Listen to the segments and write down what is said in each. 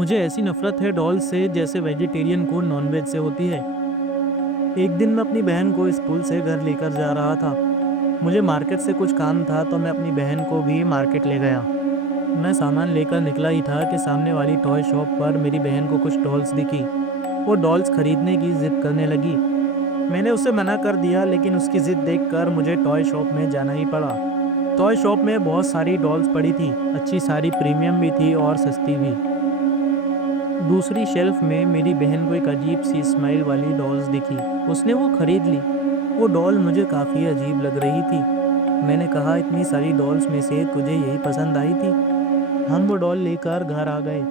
मुझे ऐसी नफरत है डॉल से जैसे वेजिटेरियन को नॉनवेज से होती है। एक दिन मैं अपनी बहन को स्कूल से घर लेकर जा रहा था। मुझे मार्केट से कुछ काम था तो मैं अपनी बहन को भी मार्केट ले गया। मैं सामान लेकर निकला ही था कि सामने वाली टॉय शॉप पर मेरी बहन को कुछ डॉल्स दिखी। वो डॉल्स खरीदने की जिद करने लगी। मैंने उसे मना कर दिया लेकिन उसकी जिद देखकर मुझे टॉय शॉप में जाना ही पड़ा। टॉय शॉप में बहुत सारी डॉल्स पड़ी थी, अच्छी सारी प्रीमियम भी थी और सस्ती भी। दूसरी शेल्फ में मेरी बहन को एक अजीब सी स्माइल वाली डॉल्स दिखी। उसने वो खरीद ली। वो डॉल मुझे काफ़ी अजीब लग रही थी। मैंने कहा, इतनी सारी डॉल्स में से तुझे यही पसंद आई थी? हम वो डॉल लेकर घर आ गए।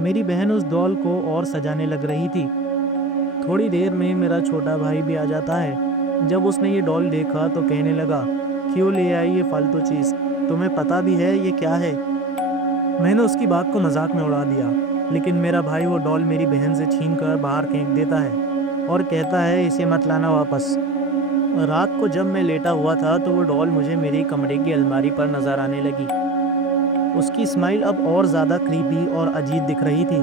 मेरी बहन उस डॉल को और सजाने लग रही थी। थोड़ी देर में मेरा छोटा भाई भी आ जाता है। जब उसने ये डॉल देखा तो कहने लगा, क्यों ले आई ये फालतू चीज़? तुम्हें पता भी है ये क्या है? मैंने उसकी बात को मजाक में उड़ा दिया, लेकिन मेरा भाई वो डॉल मेरी बहन से छीन कर बाहर फेंक देता है और कहता है, इसे मत लाना वापस। रात को जब मैं लेटा हुआ था तो वो डॉल मुझे मेरी कमरे की अलमारी पर नजर आने लगी। उसकी स्माइल अब और ज्यादा क्रीपी और अजीब दिख रही थी।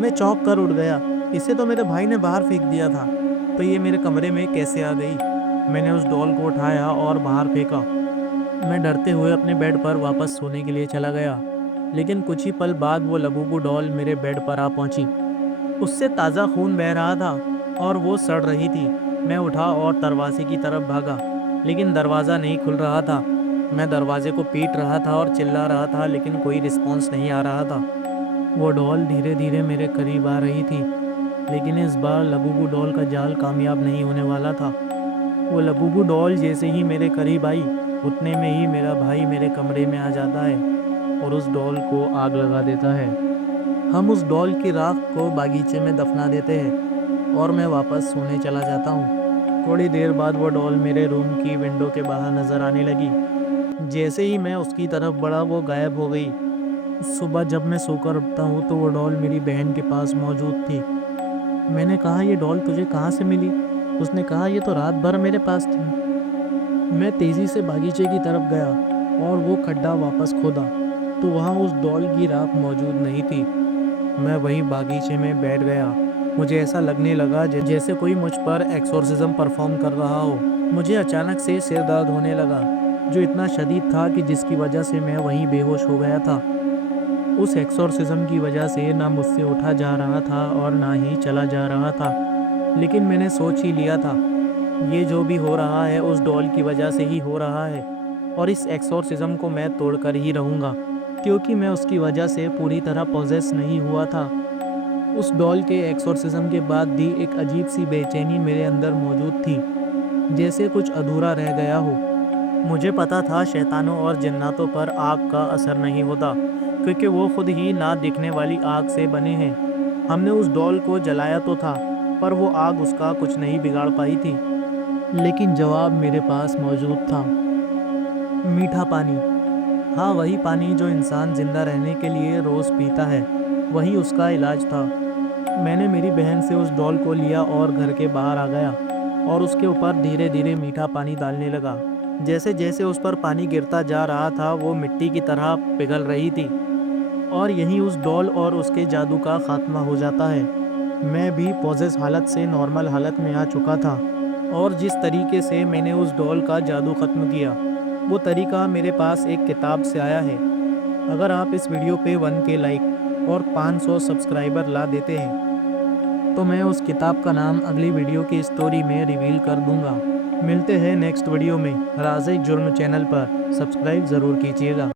मैं चौंक कर उठ गया। इसे तो मेरे भाई ने बाहर फेंक दिया था, तो ये मेरे कमरे में कैसे आ गई? मैंने उस डॉल को उठाया और बाहर फेंका। मैं डरते हुए अपने बेड पर वापस सोने के लिए चला गया, लेकिन कुछ ही पल बाद वो लबूबू डॉल मेरे बेड पर आ पहुंची। उससे ताज़ा खून बह रहा था और वो सड़ रही थी। मैं उठा और दरवाजे की तरफ भागा, लेकिन दरवाज़ा नहीं खुल रहा था। मैं दरवाजे को पीट रहा था और चिल्ला रहा था, लेकिन कोई रिस्पॉन्स नहीं आ रहा था। वो डॉल धीरे धीरे मेरे करीब आ रही थी, लेकिन इस बार लबूबू डॉल का जाल कामयाब नहीं होने वाला था। वो लबूबू डॉल जैसे ही मेरे करीब आई, उतने में ही मेरा भाई मेरे कमरे में आ जाता है और उस डॉल को आग लगा देता है। हम उस डॉल की राख को बागीचे में दफना देते हैं और मैं वापस सोने चला जाता हूँ। थोड़ी देर बाद वो डॉल मेरे रूम की विंडो के बाहर नजर आने लगी। जैसे ही मैं उसकी तरफ बढ़ा वो गायब हो गई। सुबह जब मैं सोकर उठता हूँ तो वो डॉल मेरी बहन के पास मौजूद थी। मैंने कहा, ये डॉल तुझे कहाँ से मिली? उसने कहा, ये तो रात भर मेरे पास थी। मैं तेजी से बागीचे की तरफ गया और वो खड्डा वापस खोदा, तो वहाँ उस डॉल की राख मौजूद नहीं थी। मैं वहीं बागीचे में बैठ गया। मुझे ऐसा लगने लगा जैसे कोई मुझ पर एक्सोर्सिज्म परफॉर्म कर रहा हो। मुझे अचानक से सिर दर्द होने लगा, जो इतना शदीद था कि जिसकी वजह से मैं वहीं बेहोश हो गया था। उस एक्सोर्सिज्म की वजह से ना मुझसे उठा जा रहा था और ना ही चला जा रहा था। लेकिन मैंने सोच ही लिया था, ये जो भी हो रहा है उस डॉल की वजह से ही हो रहा है, और इस एक्सोर्सिज्म को मैं तोड़कर ही रहूँगा, क्योंकि मैं उसकी वजह से पूरी तरह पॉजेस नहीं हुआ था। उस डॉल के एक्सोर्सिज्म के बाद भी एक अजीब सी बेचैनी मेरे अंदर मौजूद थी, जैसे कुछ अधूरा रह गया हो। मुझे पता था शैतानों और जन्नातों पर आग का असर नहीं होता, क्योंकि वो खुद ही ना दिखने वाली आग से बने हैं। हमने उस डॉल को जलाया तो था, पर वो आग उसका कुछ नहीं बिगाड़ पाई थी। लेकिन जवाब मेरे पास मौजूद था। मीठा पानी। हाँ, वही पानी जो इंसान जिंदा रहने के लिए रोज पीता है, वही उसका इलाज था। मैंने मेरी बहन से उस डॉल को लिया और घर के बाहर आ गया और उसके ऊपर धीरे धीरे मीठा पानी डालने लगा। जैसे जैसे उस पर पानी गिरता जा रहा था वो मिट्टी की तरह पिघल रही थी, और यही उस डॉल और उसके जादू का खात्मा हो जाता है। मैं भी पॉजेस हालत से नॉर्मल हालत में आ चुका था, और जिस तरीके से मैंने उस डॉल का जादू खत्म किया, वो तरीका मेरे पास एक किताब से आया है। अगर आप इस वीडियो पे 1K लाइक और 500 सब्सक्राइबर ला देते हैं, तो मैं उस किताब का नाम अगली वीडियो की स्टोरी में रिवील कर दूंगा। मिलते हैं नेक्स्ट वीडियो में राज़ जुर्म चैनल पर। सब्सक्राइब ज़रूर कीजिएगा।